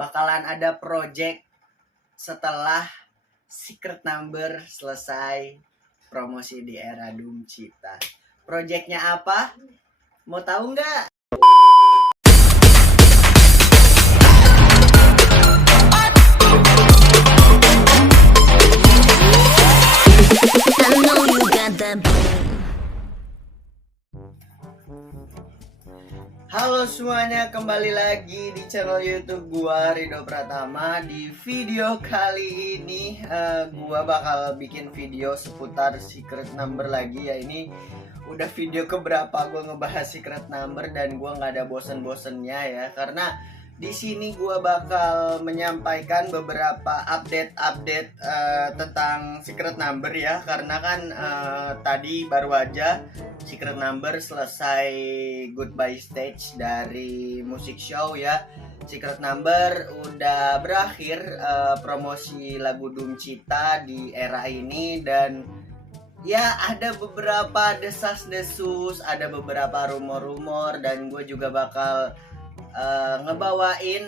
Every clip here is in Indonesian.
bakalan ada project setelah Secret Number selesai promosi di era Doom Cita. Projectnya apa? Mau tahu nggak? Halo semuanya, kembali lagi di channel YouTube gua Rido Pratama. Di video kali ini gua bakal bikin video seputar Secret Number lagi ya. Ini udah video keberapa gua ngebahas Secret Number dan gua nggak ada bosen-bosennya ya, karena di sini gua bakal menyampaikan beberapa update tentang Secret Number ya, karena kan tadi baru aja Secret Number selesai goodbye stage dari musik show ya. Secret Number udah berakhir promosi lagu Doom Cita di era ini, dan ya ada beberapa desas-desus, ada beberapa rumor-rumor, dan gue juga bakal ngebawain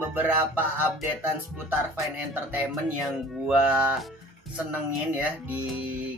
beberapa updatean seputar Fine Entertainment yang gue senengin ya di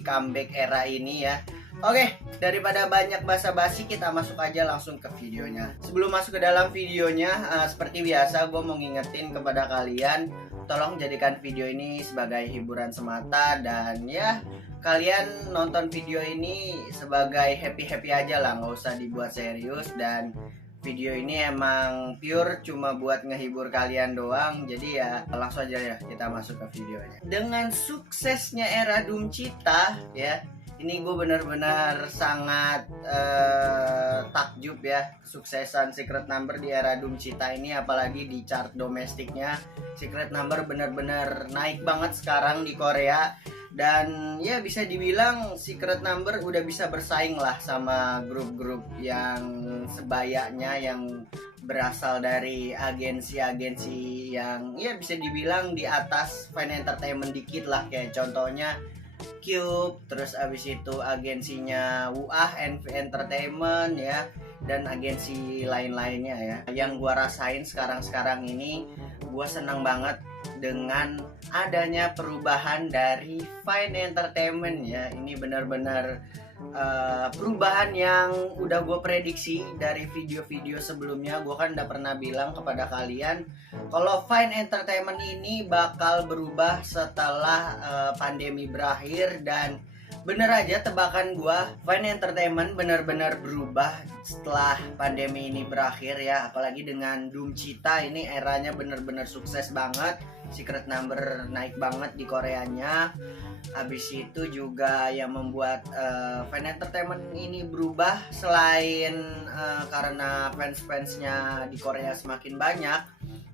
comeback era ini ya. Oke, daripada banyak basa-basi, kita masuk aja langsung ke videonya. Sebelum masuk ke dalam videonya, seperti biasa gue mau ngingetin kepada kalian, tolong jadikan video ini sebagai hiburan semata, dan ya kalian nonton video ini sebagai happy-happy aja lah, nggak usah dibuat serius. Dan video ini emang pure cuma buat ngehibur kalian doang. Jadi ya langsung aja ya kita masuk ke videonya. Dengan suksesnya era Doom Cita ya, ini gue benar-benar sangat takjub ya kesuksesan Secret Number di era Doom Cita ini. Apalagi di chart domestiknya Secret Number benar-benar naik banget sekarang di Korea. Dan ya bisa dibilang Secret Number udah bisa bersaing lah sama grup-grup yang sebayanya, yang berasal dari agensi-agensi yang ya bisa dibilang di atas Fine Entertainment dikit lah. Kayak contohnya Cube, terus abis itu agensinya WUAH Entertainment ya, dan agensi lain-lainnya ya. Yang gua rasain sekarang-sekarang ini, gua senang banget dengan adanya perubahan dari Fine Entertainment ya. Ini benar-benar perubahan yang udah gue prediksi dari video-video sebelumnya. Gue kan udah pernah bilang kepada kalian kalau Fine Entertainment ini bakal berubah setelah pandemi berakhir, dan bener aja tebakan gue, Fine Entertainment benar-benar berubah setelah pandemi ini berakhir ya. Apalagi dengan Doom Cita ini eranya benar-benar sukses banget. Secret Number naik banget di Koreanya. Habis itu juga yang membuat Fine Entertainment ini berubah, selain karena fans-fansnya di Korea semakin banyak,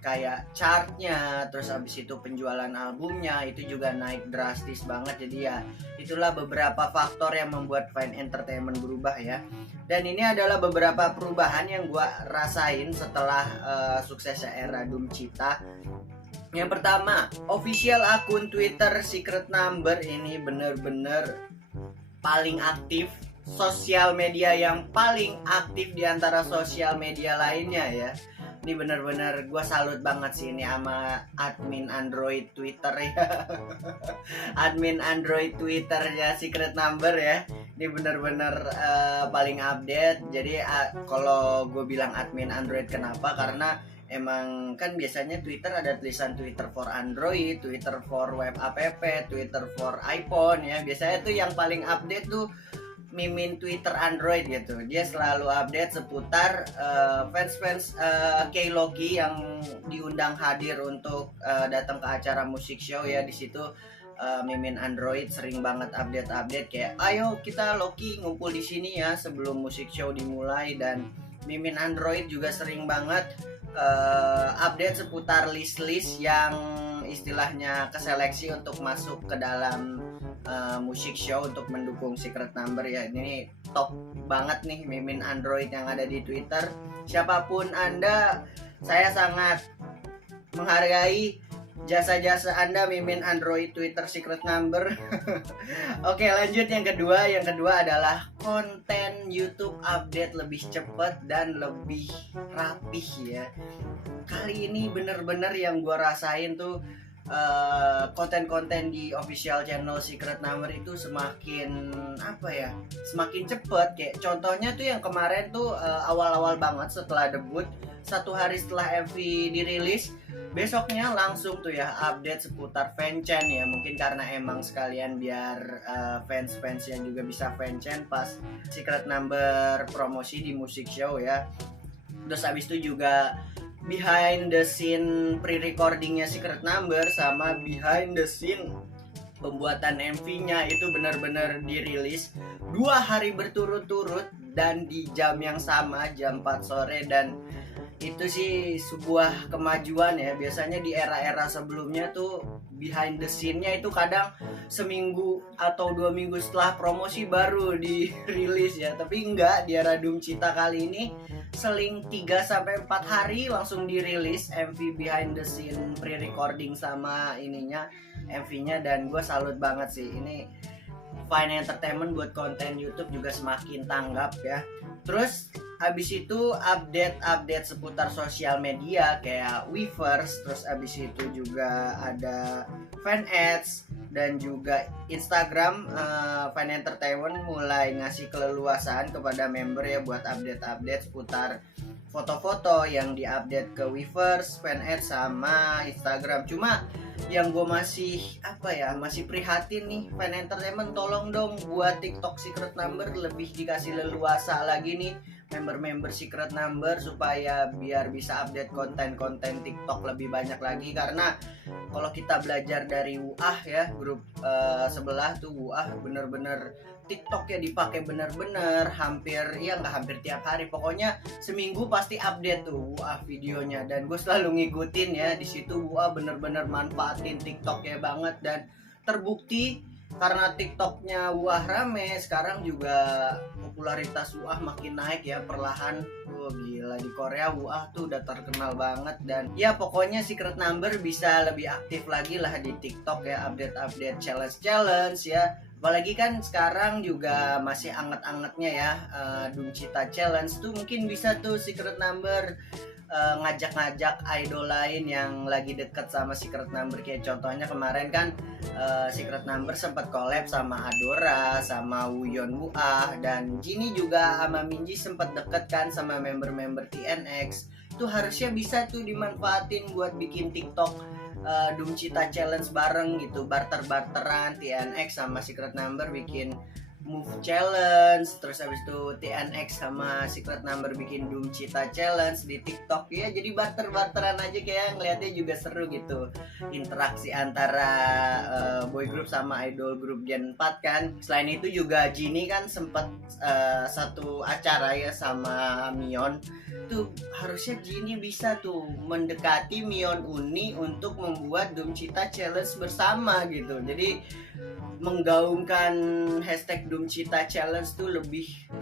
kayak chartnya, terus habis itu penjualan albumnya itu juga naik drastis banget. Jadi ya itulah beberapa faktor yang membuat Fine Entertainment berubah ya. Dan ini adalah beberapa perubahan yang gue rasain setelah suksesnya era Doom Cita. Yang pertama, official akun Twitter Secret Number ini bener-bener paling aktif, sosial media yang paling aktif di antara sosial media lainnya ya. Ini bener-bener gue salut banget sih ini sama admin Android Twitter ya. Admin Android Twitternya Secret Number ya. Ini bener-bener paling update. Jadi kalau gue bilang admin Android, kenapa? Karena emang kan biasanya Twitter ada tulisan Twitter for Android, Twitter for web app, Twitter for iPhone ya. Biasanya tuh yang paling update tuh mimin Twitter Android gitu. Dia selalu update seputar fans-fans K-Loki yang diundang hadir untuk datang ke acara musik show ya. Di situ mimin Android sering banget update kayak ayo kita Loki ngumpul di sini ya sebelum musik show dimulai. Dan mimin Android juga sering banget update seputar list-list yang istilahnya keseleksi untuk masuk ke dalam musik show untuk mendukung Secret Number ya. Ini top banget nih mimin Android yang ada di Twitter. Siapapun Anda, saya sangat menghargai jasa-jasa Anda mimin Android, Twitter, secret number. Oke, lanjut yang kedua. Yang kedua adalah konten YouTube update lebih cepat dan lebih rapih ya. Kali ini bener-bener yang gue rasain tuh konten-konten di official channel Secret Number itu semakin semakin cepet. Kayak contohnya tuh yang kemarin tuh awal-awal banget setelah debut, 1 hari setelah MV dirilis, besoknya langsung tuh ya update seputar fanchan ya. Mungkin karena emang sekalian biar fans-fansnya juga bisa fanchan pas Secret Number promosi di musik show ya. Terus abis itu juga behind the scene pre-recordingnya Secret Number sama behind the scene pembuatan MV-nya itu benar-benar dirilis 2 hari berturut-turut dan di jam yang sama, jam 4 sore. Dan itu sih sebuah kemajuan ya. Biasanya di era-era sebelumnya tuh behind the scene-nya itu kadang seminggu atau 2 minggu setelah promosi baru dirilis ya. Tapi enggak, di era Doom Cita kali ini seling 3-4 hari langsung dirilis MV behind the scene pre-recording sama ininya MV-nya. Dan gue salut banget sih, ini Fine Entertainment buat konten YouTube juga semakin tanggap ya. Terus abis itu update seputar sosial media kayak Weverse. Terus abis itu juga ada fan ads dan juga Instagram. Fine Entertainment mulai ngasih keleluasaan kepada member ya buat update seputar foto-foto yang diupdate ke Weverse, fan ads sama Instagram. Cuma yang gue masih prihatin nih, Fine Entertainment tolong dong buat TikTok Secret Number lebih dikasih leluasa lagi nih member-member Secret Number, supaya biar bisa update konten-konten TikTok lebih banyak lagi. Karena kalau kita belajar dari WUAH ya, grup sebelah tuh WUAH, bener-bener TikTok ya dipakai bener-bener nggak hampir tiap hari, pokoknya seminggu pasti update tuh WUAH videonya. Dan gue selalu ngikutin ya, di situ WUAH bener-bener manfaatin TikTok ya banget. Dan terbukti karena TikToknya WUAH rame, sekarang juga popularitas WUAH makin naik ya perlahan. Gila, di Korea WUAH tuh udah terkenal banget. Dan ya pokoknya Secret Number bisa lebih aktif lagi lah di TikTok ya, update challenge ya. Apalagi kan sekarang juga masih anget-angetnya ya Doom Cita Challenge tuh, mungkin bisa tuh Secret Number ngajak-ngajak idol lain yang lagi deket sama Secret Number. Kayak contohnya kemarin kan Secret Number sempat collab sama Adora, sama Wooyeon WUAH, dan Jinny juga sama Minji sempat deket kan sama member-member TNX. Itu harusnya bisa tuh dimanfaatin buat bikin TikTok Doom Cita Challenge bareng gitu, barter-barteran TNX sama Secret Number bikin Move Challenge, terus habis itu TNX sama Secret Number bikin Doom Cita Challenge di TikTok ya. Jadi barter-barteran aja, kayak ngeliatnya juga seru gitu, interaksi antara boy group sama idol group Gen 4 kan. Selain itu juga Jinny kan sempet satu acara ya sama Mion. Tuh harusnya Jinny bisa tuh mendekati Mion Uni untuk membuat Doom Cita Challenge bersama gitu. Jadi menggaungkan hashtag Doom Cita Challenge tuh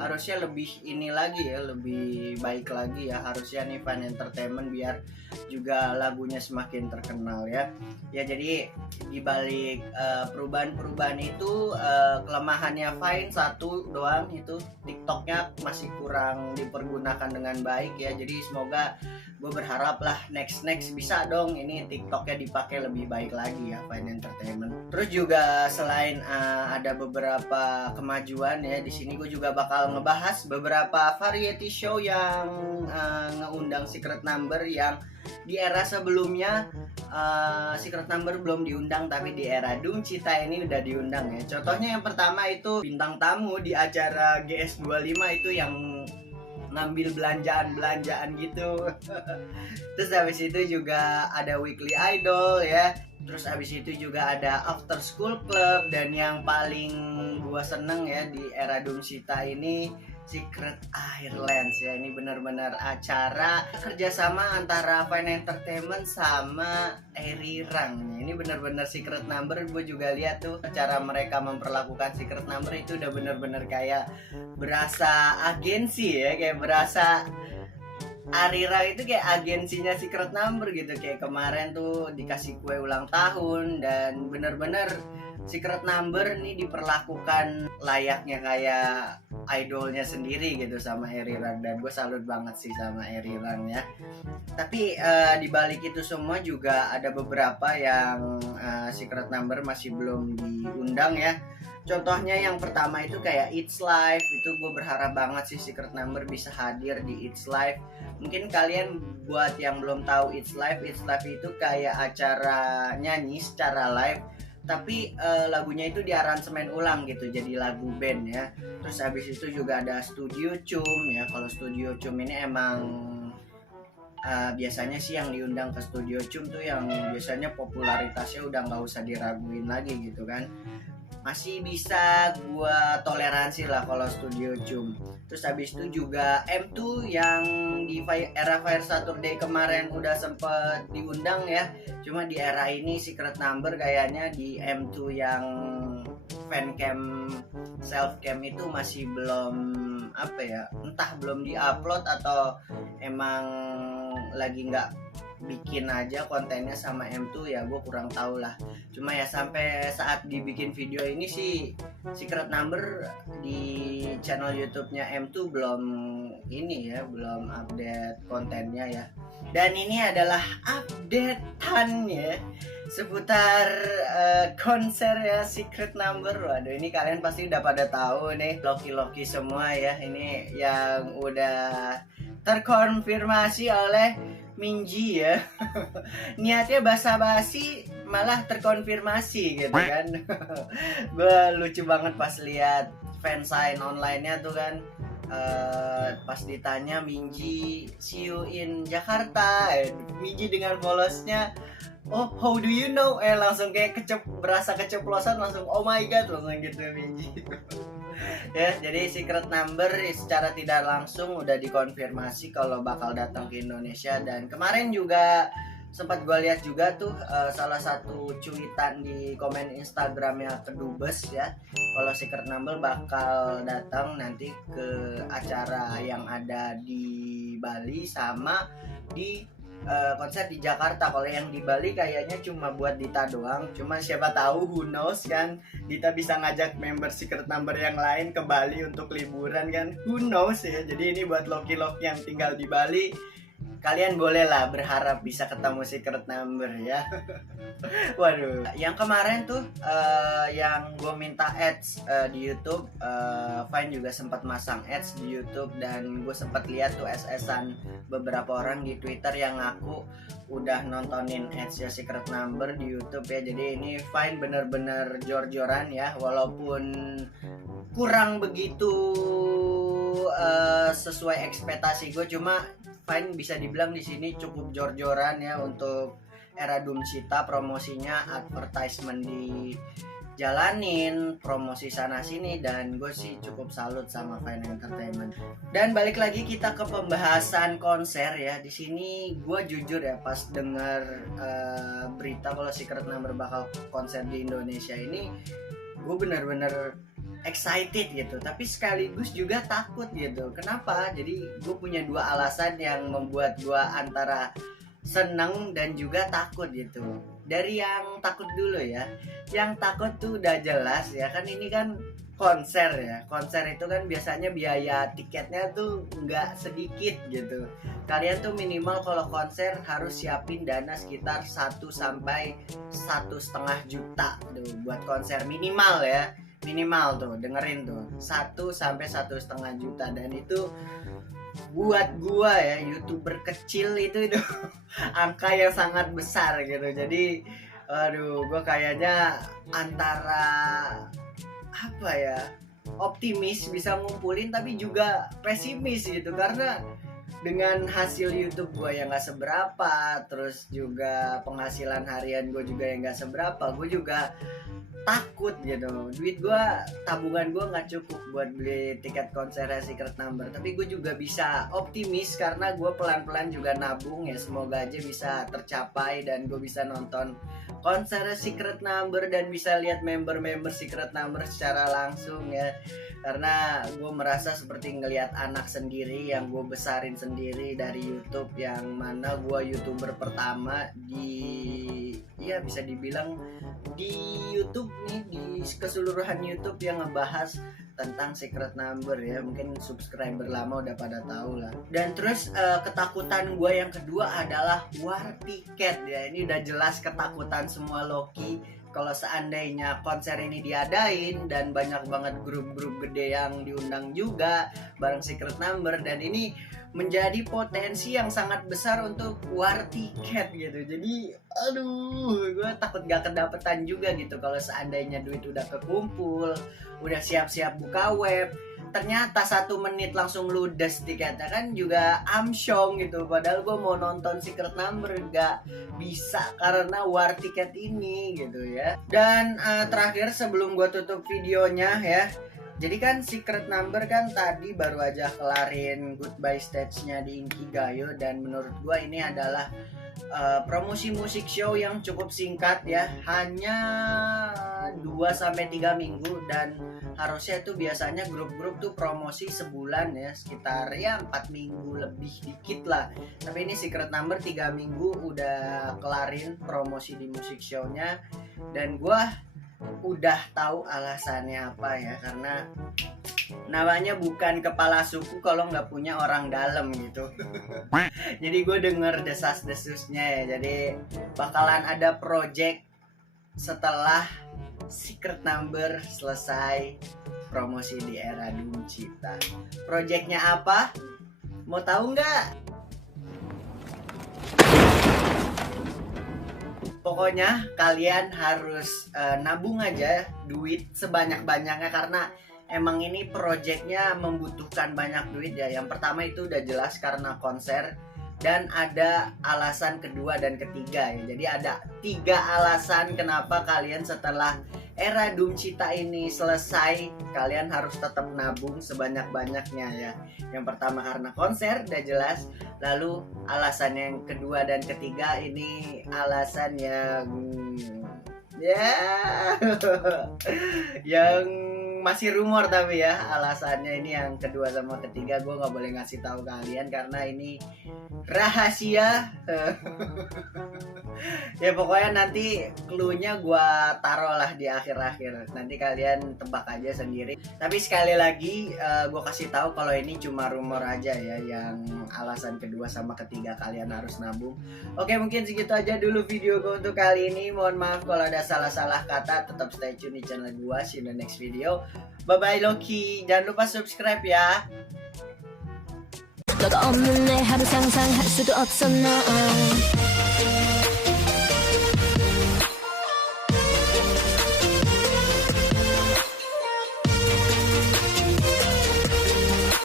harusnya lebih ini lagi ya, lebih baik lagi ya harusnya nih Fine Entertainment, biar juga lagunya semakin terkenal ya. Ya jadi dibalik perubahan-perubahan itu, kelemahannya Fine satu doang, itu TikToknya masih kurang dipergunakan dengan baik ya. Jadi semoga, gue berharap lah next bisa dong ini TikToknya dipakai lebih baik lagi ya Fine Entertainment. Terus juga selain ada beberapa kemajuan ya, di sini gue juga bakal ngebahas beberapa variety show yang ngeundang Secret Number yang di era sebelumnya Secret Number belum diundang, tapi di era Doom Cita ini udah diundang ya. Contohnya yang pertama itu bintang tamu di acara GS25 itu yang ngambil belanjaan gitu. Terus habis itu juga ada Weekly Idol ya. Terus habis itu juga ada After School Club, dan yang paling gua seneng ya di era Doom Cita ini Secret Airlines ya. Ini benar-benar acara kerjasama antara Fine Entertainment sama Arirang. Ini benar-benar Secret Number. Gue juga lihat tuh cara mereka memperlakukan Secret Number itu udah benar-benar kayak berasa agensi ya, kayak berasa Arira itu kayak agensinya Secret Number gitu. Kayak kemarin tuh dikasih kue ulang tahun, dan bener-bener Secret Number nih diperlakukan layaknya kayak idolnya sendiri gitu sama Eriran, dan gue salut banget sih sama Eriran ya. Tapi di balik itu semua juga ada beberapa yang Secret Number masih belum diundang ya. Contohnya yang pertama itu kayak It's Live, itu gue berharap banget sih Secret Number bisa hadir di It's Live. Mungkin kalian buat yang belum tahu It's Live itu kayak acara nyanyi secara live, tapi lagunya itu diaransemen ulang gitu jadi lagu band ya. Terus habis itu juga ada Studio Cum ya. Kalau Studio Cum ini emang biasanya sih yang diundang ke Studio Cum tuh yang biasanya popularitasnya udah nggak usah diraguin lagi gitu kan. Masih bisa gua toleransi lah kalau Studio Cum. Terus habis itu juga M2 yang di era Fire Saturday kemarin udah sempet diundang ya. Cuma di era ini Secret Number kayaknya di M2 yang fancam self cam itu masih belum entah belum diupload atau emang lagi nggak bikin aja kontennya sama M2 ya, gue kurang tahu lah. Cuma ya sampai saat dibikin video ini sih Secret Number di channel YouTube-nya M2 belum belum update kontennya ya. Dan ini adalah updateannya seputar konser ya Secret Number. Waduh, ini kalian pasti udah pada tahu nih, Loki semua ya. Ini yang udah terkonfirmasi oleh Minji ya. Niatnya basa-basi malah terkonfirmasi gitu kan. Gue lucu banget pas lihat fansign online-nya tuh kan. Pas ditanya Minji see you in Jakarta, Minji dengan polosnya, oh how do you know, langsung kayak berasa keceplosan, langsung oh my god, langsung gitu Minji. Ya, jadi Secret Number secara tidak langsung udah dikonfirmasi kalau bakal datang ke Indonesia. Dan kemarin juga sempat gue lihat juga tuh salah satu cuitan di komen Instagramnya Kedubes ya, kalau Secret Number bakal datang nanti ke acara yang ada di Bali sama di konser di Jakarta. Kalau yang di Bali kayaknya cuma buat Dita doang. Cuma siapa tahu, who knows kan, Dita bisa ngajak member Secret Number yang lain ke Bali untuk liburan kan, who knows ya. Jadi ini buat Loki yang tinggal di Bali, kalian bolehlah berharap bisa ketemu Secret Number ya. Waduh, yang kemarin tuh yang gue minta ads di YouTube, Vine juga sempat masang ads di YouTube, dan gue sempat lihat tuh SS-an beberapa orang di Twitter yang ngaku udah nontonin ads ya Secret Number di YouTube ya. Jadi ini Vine bener-bener jor-joran ya, walaupun kurang begitu sesuai ekspektasi gue, cuma Vine bisa dibilang di sini cukup jor-joran ya untuk era Doom Cita. Promosinya advertisement dijalanin, promosi sana sini, dan gue sih cukup salut sama Vine Entertainment. Dan balik lagi kita ke pembahasan konser ya. Di sini gue jujur ya, pas dengar berita kalau Secret Number bakal konser di Indonesia ini, gue bener-bener excited gitu, tapi sekaligus juga takut gitu. Kenapa? Jadi gue punya dua alasan yang membuat gue antara seneng dan juga takut gitu. Dari yang takut dulu ya. Yang takut tuh udah jelas ya, kan ini kan konser ya. Konser itu kan biasanya biaya tiketnya tuh nggak sedikit gitu. Kalian tuh minimal kalau konser harus siapin dana sekitar 1 sampai 1,5 juta tuh buat konser minimal ya. Minimal tuh, dengerin tuh, 1 sampai 1,5 juta. Dan itu buat gua ya, YouTuber kecil itu angka yang sangat besar gitu. Jadi aduh, gua kayaknya antara optimis bisa ngumpulin, tapi juga pesimis gitu, karena dengan hasil YouTube gue yang gak seberapa, terus juga penghasilan harian gue juga yang gak seberapa, gue juga takut gitu. Duit gue, tabungan gue nggak cukup buat beli tiket konser Secret Number. Tapi gue juga bisa optimis karena gue pelan-pelan juga nabung ya. Semoga aja bisa tercapai dan gue bisa nonton konser Secret Number dan bisa lihat member-member Secret Number secara langsung ya. Karena gue merasa seperti ngelihat anak sendiri yang gue besarin sendiri dari YouTube, yang mana gue YouTuber pertama ya bisa dibilang di YouTube nih, di keseluruhan YouTube yang ngebahas tentang Secret Number ya. Mungkin subscriber lama udah pada tahu lah. Dan terus ketakutan gue yang kedua adalah war tiket ya. Ini udah jelas ketakutan semua Loki kalau seandainya konser ini diadain dan banyak banget grup-grup gede yang diundang juga bareng Secret Number, dan ini menjadi potensi yang sangat besar untuk war tiket gitu. Jadi aduh, gue takut gak kedapetan juga gitu kalau seandainya duit udah kekumpul, udah siap-siap buka web, ternyata 1 menit langsung ludes tiketnya, kan juga amsyong gitu. Padahal gue mau nonton Secret Number gak bisa karena war tiket ini gitu ya. Dan terakhir sebelum gue tutup videonya ya, jadi kan Secret Number kan tadi baru aja kelarin goodbye stage-nya di Inkigayo, dan menurut gue ini adalah promosi musik show yang cukup singkat ya, hanya 2-3 minggu, dan harusnya tuh biasanya grup-grup tuh promosi sebulan ya, sekitar ya 4 minggu lebih dikit lah. Tapi ini Secret Number 3 minggu udah kelarin promosi di musik show-nya, dan gua udah tahu alasannya apa ya, karena namanya bukan kepala suku kalau nggak punya orang dalam gitu. Jadi gue denger desas-desusnya ya, jadi bakalan ada project setelah Secret Number selesai promosi di era Doom Cita. Projectnya apa? Mau tahu nggak? Pokoknya kalian harus nabung aja duit sebanyak-banyaknya, karena emang ini projectnya membutuhkan banyak duit ya. Yang pertama itu udah jelas karena konser, dan ada alasan kedua dan ketiga ya. Jadi ada 3 alasan kenapa kalian setelah era Doom Cita ini selesai kalian harus tetap nabung sebanyak-banyaknya ya. Yang pertama karena konser, udah jelas. Lalu alasan yang kedua dan ketiga ini alasan yang yang masih rumor, tapi ya alasannya ini yang kedua sama ketiga gue nggak boleh ngasih tahu kalian karena ini rahasia. Ya pokoknya nanti clue-nya gue taruh lah di akhir-akhir, nanti kalian tebak aja sendiri. Tapi sekali lagi gue kasih tahu kalau ini cuma rumor aja ya, yang alasan kedua sama ketiga kalian harus nabung. Oke, mungkin segitu aja dulu video gue untuk kali ini. Mohon maaf kalau ada salah-salah kata. Tetap stay tune di channel gue. See you in the next video. Bye bye Loki. Jangan lupa subscribe ya. 너가 없는 내 하루 상상할 수도 없어 너